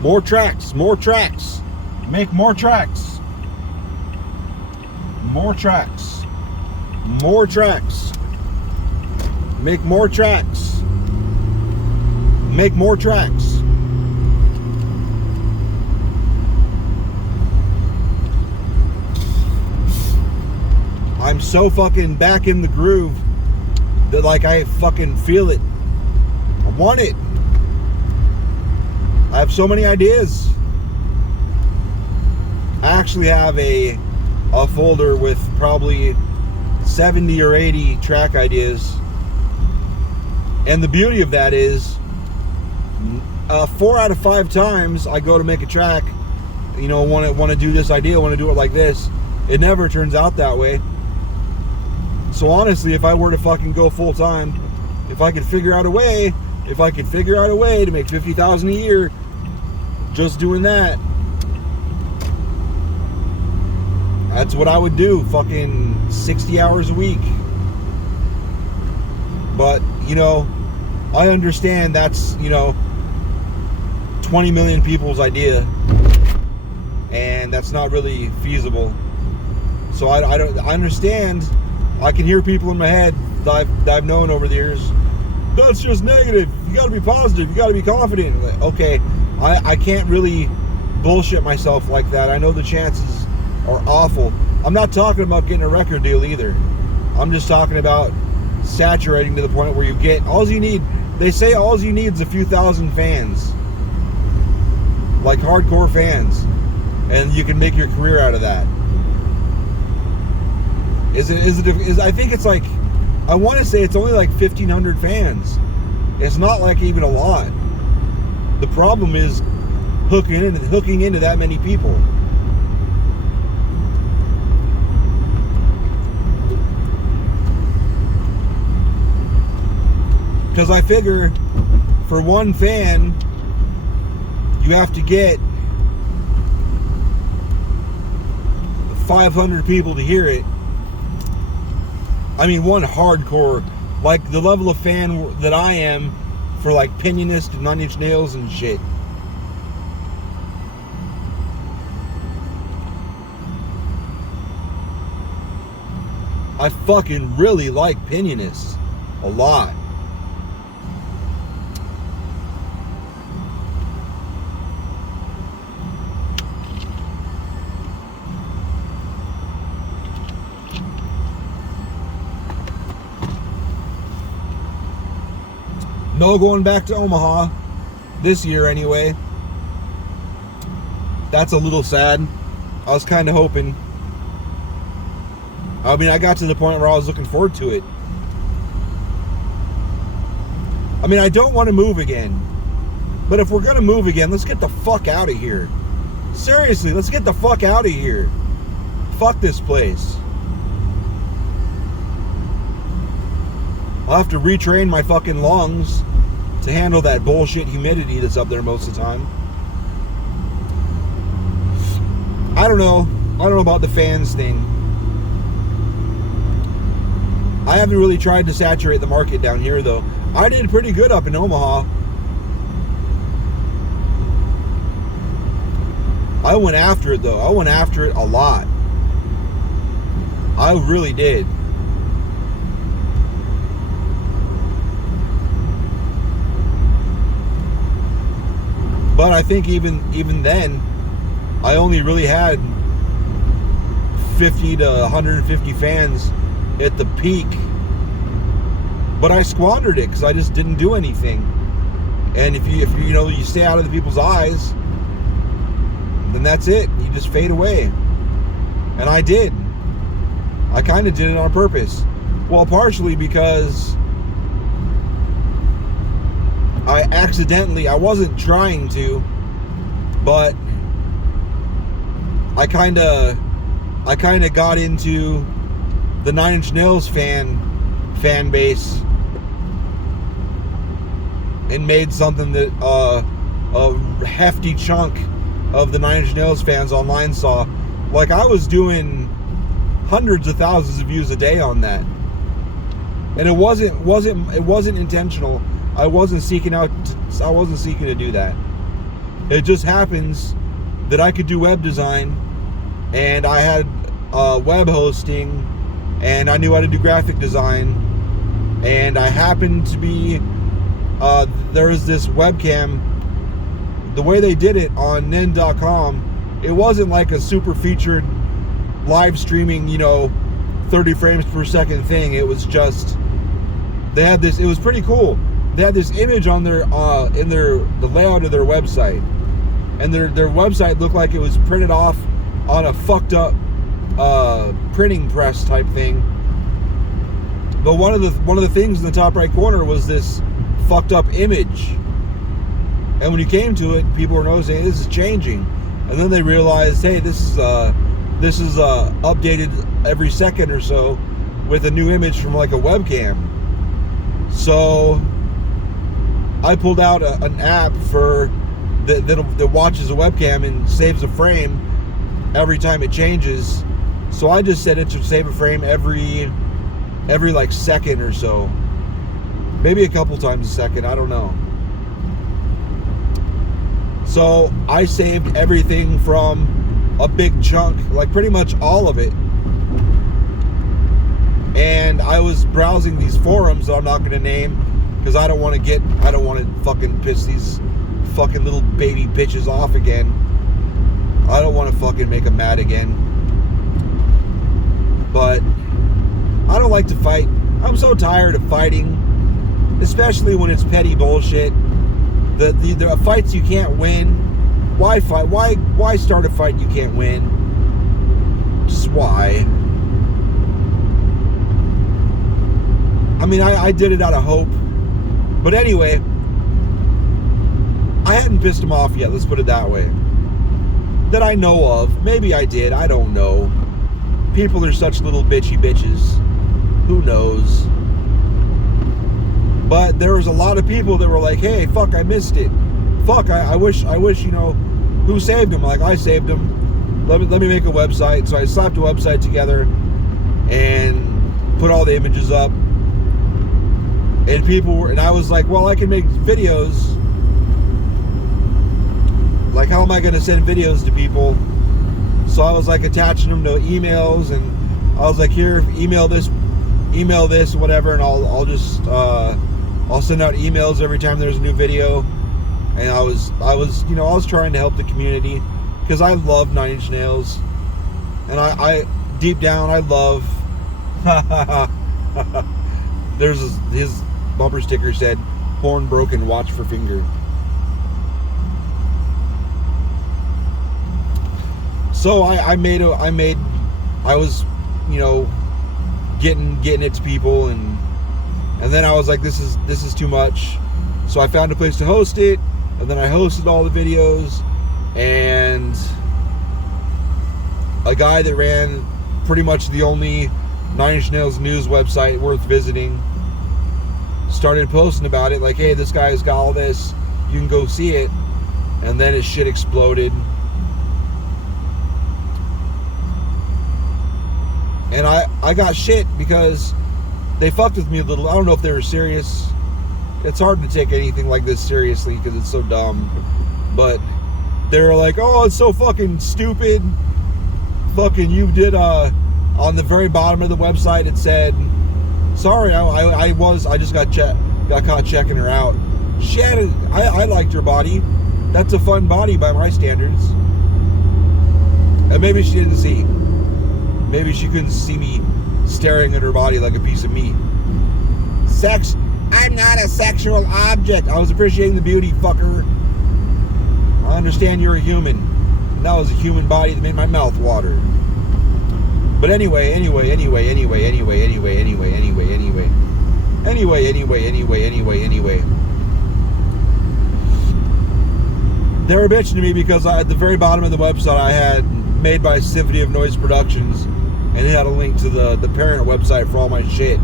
More tracks, more tracks. Make more tracks. More tracks. More tracks. Make more tracks. Make more tracks. I'm so fucking back in the groove that like I fucking feel it. I want it. I have so many ideas. I actually have a folder with probably 70 or 80 track ideas. And the beauty of that is 4 out of 5 times I go to make a track, you know, want to do this idea, want to do it like this. It never turns out that way. So honestly, if I were to fucking go full time, if I could figure out a way to make $50,000 a year just doing that, that's what I would do, fucking 60 hours a week. But, you know, I understand that's, you know, 20 million people's idea, and that's not really feasible. So I understand. I can hear people in my head that I've known over the years. That's just negative. You got to be positive. You got to be confident. Okay, I can't really bullshit myself like that. I know the chances are awful. I'm not talking about getting a record deal either. I'm just talking about saturating to the point where you get all you need. They say all you need is a few thousand fans, like hardcore fans, and you can make your career out of that. I think it's like, I want to say it's only like 1,500 fans. It's not like even a lot. The problem is hooking into that many people. Because I figure for one fan, you have to get 500 people to hear it. I mean, one hardcore, like the level of fan that I am for like Pinionist and 9 Inch Nails and shit. I fucking really like Pinionist a lot. No going back to Omaha this year anyway. That's a little sad. I was kind of hoping. I mean, I got to the point where I was looking forward to it. I mean, I don't want to move again. But if we're going to move again, let's get the fuck out of here. Seriously, let's get the fuck out of here. Fuck this place. I'll have to retrain my fucking lungs to handle that bullshit humidity that's up there most of the time. I don't know about the fans thing. I haven't really tried to saturate the market down here though. I did pretty good up in Omaha. I went after it though. I went after it a lot. I really did. But I think even then, I only really had 50 to 150 fans at the peak. But I squandered it because I just didn't do anything. And if you stay out of the people's eyes, then that's it. You just fade away. And I did. I kind of did it on purpose. Well, partially because I wasn't trying to, but I kind of got into the 9 Inch Nails fan base and made something that a hefty chunk of the 9 Inch Nails fans online saw. Like, I was doing hundreds of thousands of views a day on that, and it wasn't intentional. I wasn't seeking to do that. It just happens that I could do web design, and I had web hosting, and I knew how to do graphic design, and I happened to be, there was this webcam, the way they did it on nin.com, it wasn't like a super featured live streaming, 30 frames per second thing. It was just, they had this, it was pretty cool. They had this image on their, the layout of their website, and their website looked like it was printed off on a fucked up printing press type thing. But one of the things in the top right corner was this fucked up image. And when you came to it, people were noticing, hey, this is changing. And then they realized, hey, this is updated every second or so with a new image from like a webcam. So I pulled out an app that watches a webcam and saves a frame every time it changes. So I just set it to save a frame every like second or so, maybe a couple times a second, I don't know. So I saved everything from a big chunk, like pretty much all of it. And I was browsing these forums that I'm not going to name because I don't want to fucking piss these fucking little baby bitches off again. I don't want to fucking make them mad again. But I don't like to fight. I'm so tired of fighting, especially when it's petty bullshit. The fights you can't win. Why fight? Why start a fight you can't win? Just why? I mean, I did it out of hope. But anyway, I hadn't pissed him off yet, let's put it that way. That I know of. Maybe I did, I don't know. People are such little bitchy bitches. Who knows? But there was a lot of people that were like, hey, fuck, I missed it. Fuck, I wish, who saved him? Like, I saved him. Let me make a website. So I slapped a website together and put all the images up. And and I was like, well, I can make videos. Like, how am I going to send videos to people? So I was like attaching them to emails, and I was like, here, email this, whatever, and I'll just I'll send out emails every time there's a new video. And I was trying to help the community because I love 9 Inch Nails, and I deep down I love. There's his bumper sticker said, "Horn broken, watch for finger." So I was, getting it to people, and then I was like, this is too much. So I found a place to host it, and then I hosted all the videos, and a guy that ran pretty much the only 9 Inch Nails news website worth visiting started posting about it, like, hey, this guy's got all this, you can go see it. And then his shit exploded. And I got shit because they fucked with me a little. I don't know if they were serious. It's hard to take anything like this seriously because it's so dumb. But they were like, oh, it's so fucking stupid. Fucking you did, on the very bottom of the website it said, sorry, I just got caught checking her out. Shannon, I liked her body. That's a fun body by my standards. And maybe she didn't see. Maybe she couldn't see me staring at her body like a piece of meat. Sex. I'm not a sexual object. I was appreciating the beauty, fucker. I understand you're a human. And that was a human body that made my mouth water. But anyway. They were bitching to me because at the very bottom of the website I had made by Symphony of Noise Productions, and it had a link to the parent website for all my shit.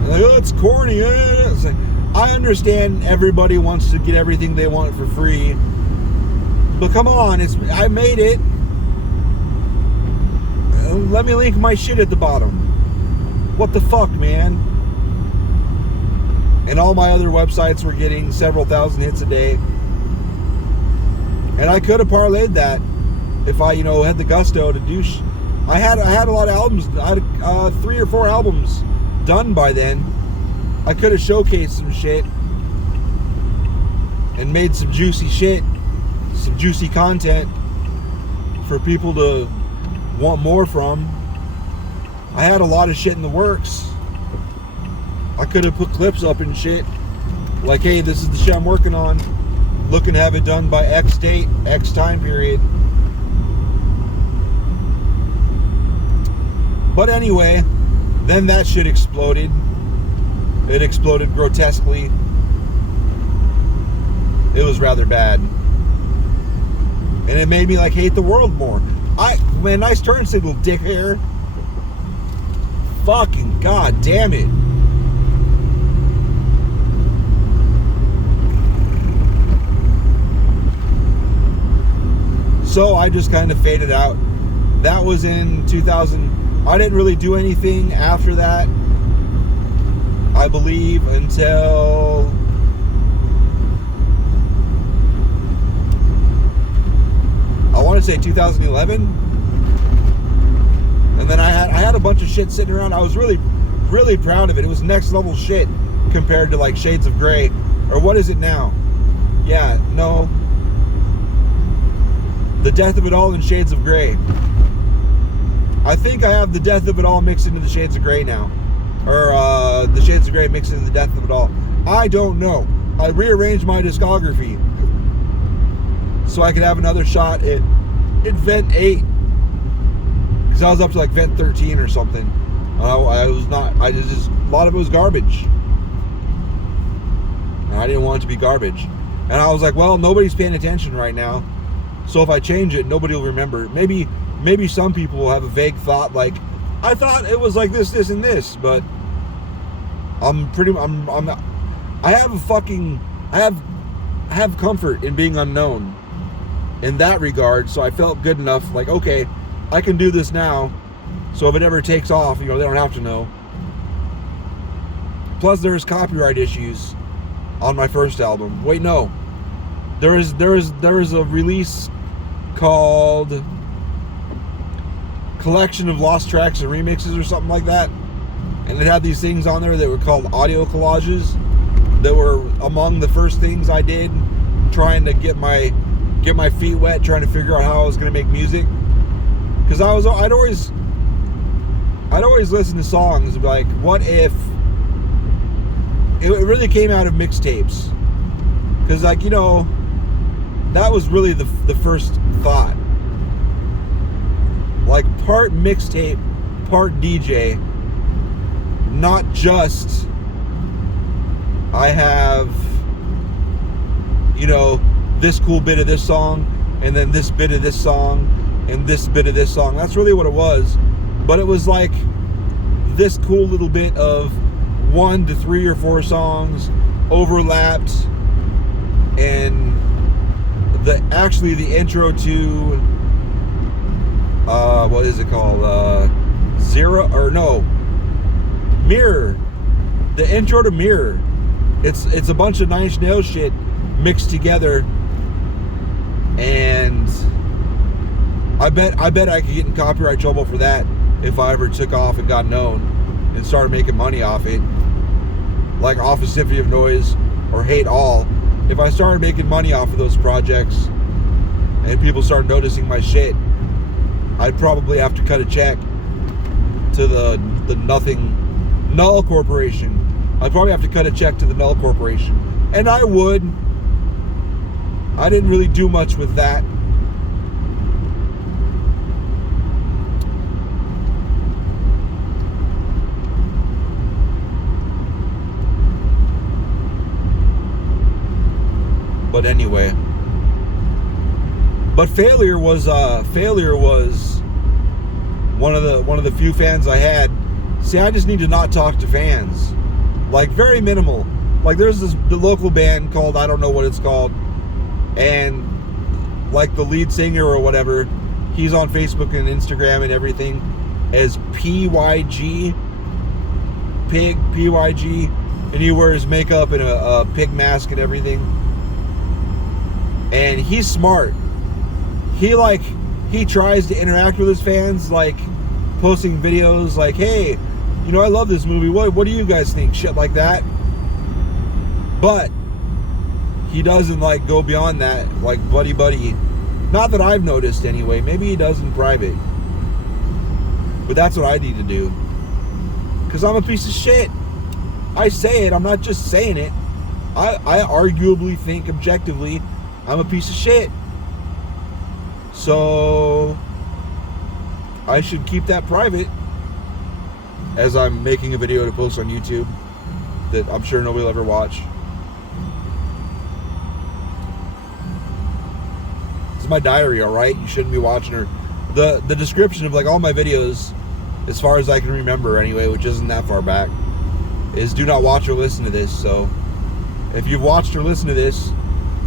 And like, oh, it's corny. It's like, I understand everybody wants to get everything they want for free, but come on, I made it. let me link my shit at the bottom. What the fuck, man? And all my other websites were getting several thousand hits a day. And I could have parlayed that if I, had the gusto to do. I had a lot of albums. I had 3 or 4 albums done by then. I could have showcased some shit and made some juicy shit, some juicy content for people to want more from. I had a lot of shit in the works. I could have put clips up and shit like, hey, this is the shit I'm working on, looking to have it done by X date, X time period. But anyway, then that shit exploded. It exploded grotesquely. It was rather bad. And it made me hate the world more. Man, nice turn signal, dick hair. Fucking god damn it. So I just kind of faded out. That was in 2000. I didn't really do anything after that, I believe, until I want to say 2011. And then I had a bunch of shit sitting around. I was really, really proud of it. It was next level shit compared to Shades of Grey. Or what is it now? Yeah, no. The Death of It All and Shades of Grey. I think I have the Death of It All mixed into the Shades of Grey now. Or the Shades of Grey mixed into the Death of It All. I don't know. I rearranged my discography so I could have another shot at Vent 8. Because I was up to Vent 13 or something. A lot of it was garbage. And I didn't want it to be garbage. And I was like, well, nobody's paying attention right now. So if I change it, nobody will remember. Maybe some people will have a vague thought I thought it was this, and this, but I have comfort in being unknown in that regard. So I felt good enough, okay, I can do this now. So if it ever takes off, they don't have to know. Plus there's copyright issues on my first album. Wait, no. There is a release called Collection of Lost Tracks and Remixes or something like that, and it had these things on there that were called audio collages that were among the first things I did, trying to get my feet wet, trying to figure out how I was going to make music. Because I'd always listen to songs and be like, what if it really came out of mixtapes? Because that was really the first thought. Part mixtape, part DJ. Not just I have, this cool bit of this song, and then this bit of this song, and this bit of this song. That's really what it was. But it was this cool little bit of 1 to 3 or 4 songs overlapped, and the intro to what is it called? Mirror. The intro to Mirror. It's a bunch of Nine Inch Nails shit mixed together, and I bet I could get in copyright trouble for that if I ever took off and got known and started making money off it, off of Symphony of Noise or Hate All. If I started making money off of those projects and people started noticing my shit, I'd probably have to cut a check to the Null Corporation. I'd probably have to cut a check to the Null Corporation. And I would. I didn't really do much with that. But anyway. But Failure was one of the few fans I had. See, I just need to not talk to fans. Very minimal. There's the local band called, I don't know what it's called, and the lead singer or whatever, he's on Facebook and Instagram and everything, as PYG, pig, PYG, and he wears makeup and a pig mask and everything. And he's smart. He tries to interact with his fans, like posting videos like, hey, you know, I love this movie. What do you guys think? Shit like that. But he doesn't like go beyond that, like buddy. Not that I've noticed anyway. Maybe he does in private. But that's what I need to do. Because I'm a piece of shit. I say it. I'm not just saying it. I arguably think objectively I'm a piece of shit. So I should keep that private as I'm making a video to post on YouTube that I'm sure nobody will ever watch. This is my diary, alright? You shouldn't be watching her. The description of like all my videos, as far as I can remember anyway, which isn't that far back, is do not watch or listen to this. So if you've watched or listened to this,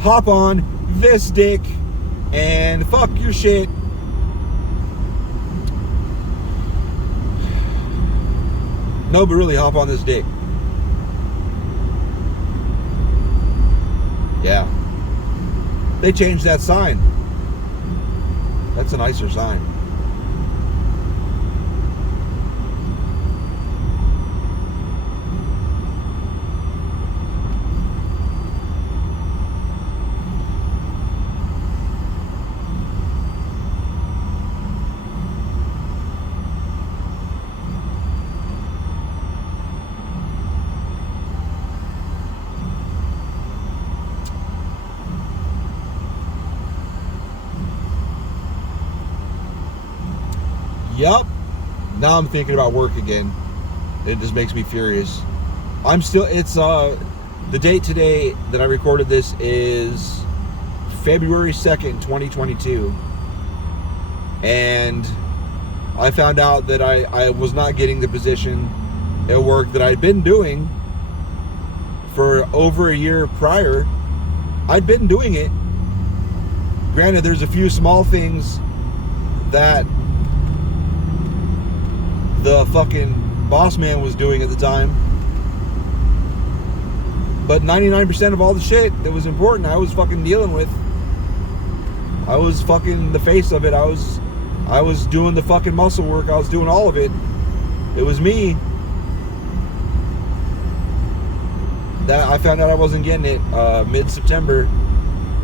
hop on this dick and fuck your shit. No, but really hop on this dick. Yeah. They changed that sign. That's a nicer sign. Yup. Now I'm thinking about work again. It just makes me furious. It's the date today that I recorded this is February 2nd, 2022. And I found out that I was not getting the position at work that I'd been doing for over a year prior. I'd been doing it. Granted, there's a few small things that the fucking boss man was doing at the time, but 99% of all the shit that was important I was fucking dealing with. I was fucking the face of it. I was doing the fucking muscle work. I was doing all of it. It was me. That I found out I wasn't getting it mid-September.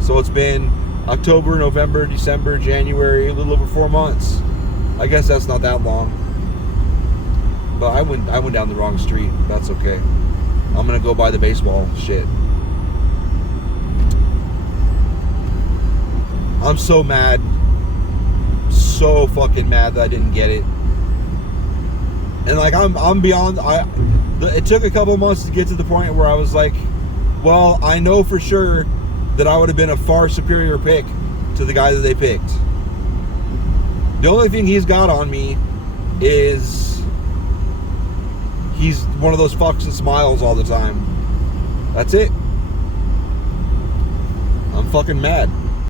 So it's been October, November, December, January, a little over 4 months. I guess that's not that long. But I went down the wrong street. That's okay. I'm gonna go buy the baseball shit. I'm so mad. So fucking mad that I didn't get it. And like I'm beyond. It took a couple months to get to the point where I was like, well, I know for sure that I would have been a far superior pick to the guy that they picked. The only thing he's got on me is he's one of those fucks that smiles all the time. That's it. I'm fucking mad.